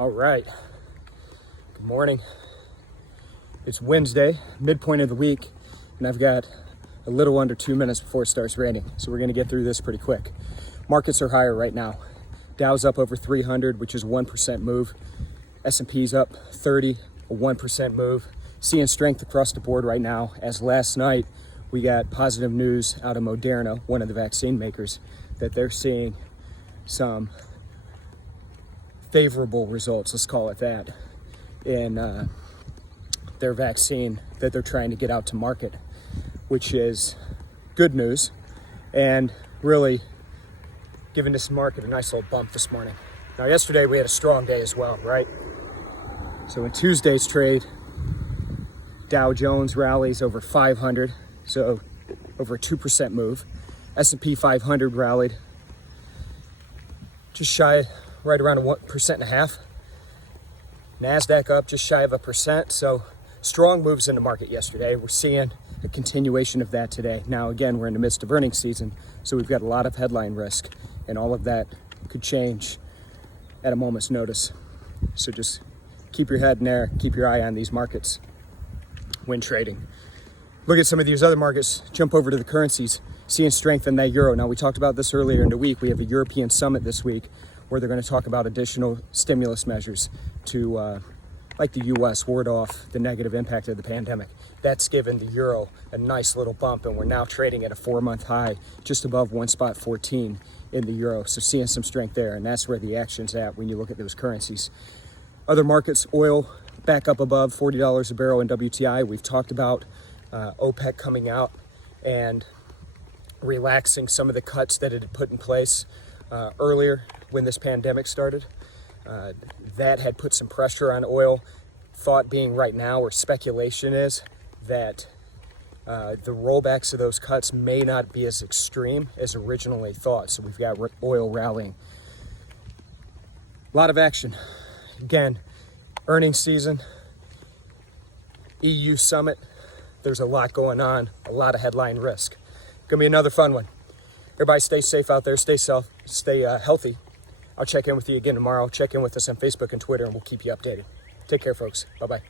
All right. Good morning. It's Wednesday, midpoint of the week, and I've got a little under 2 minutes before it starts raining. So we're going to get through this pretty quick. Markets are higher right now. Dow's up over 300, which is a 1% move. S&P's up 30, a 1% move. Seeing strength across the board right now, as last night we got positive news out of Moderna, one of the vaccine makers, that they're seeing some favorable results, let's call it that, in their vaccine that they're trying to get out to market, which is good news and really giving this market a nice little bump this morning. Now, yesterday we had a strong day as well, right? So in Tuesday's trade, Dow Jones rallies over 500, so over a 2% move. S&P 500 rallied just shy, right around 1.5%. Nasdaq up just shy of 1%. So strong moves in the market yesterday. We're seeing a continuation of that today. Now, again, we're in the midst of earnings season, so we've got a lot of headline risk, and all of that could change at a moment's notice. So just keep your head in there, keep your eye on these markets when trading. Look at some of these other markets, jump over to the currencies, seeing strength in that euro. Now, we talked about this earlier in the week. We have a European summit this week where they're going to talk about additional stimulus measures to, like the US, ward off the negative impact of the pandemic. That's given the euro a nice little bump, and we're now trading at a 4-month high, just above 1.14 in the euro. So seeing some strength there, and that's where the action's at when you look at those currencies. Other markets, oil back up above $40 a barrel in WTI. We've talked about OPEC coming out and relaxing some of the cuts that it had put in place earlier when this pandemic started. That had put some pressure on oil. Thought being right now, or speculation is, that the rollbacks of those cuts may not be as extreme as originally thought. So we've got oil rallying. A lot of action. Again, earnings season, EU summit. There's a lot going on, a lot of headline risk. Gonna be another fun one. Everybody stay safe out there, stay healthy. I'll check in with you again tomorrow. Check in with us on Facebook and Twitter, and we'll keep you updated. Take care, folks. Bye-bye.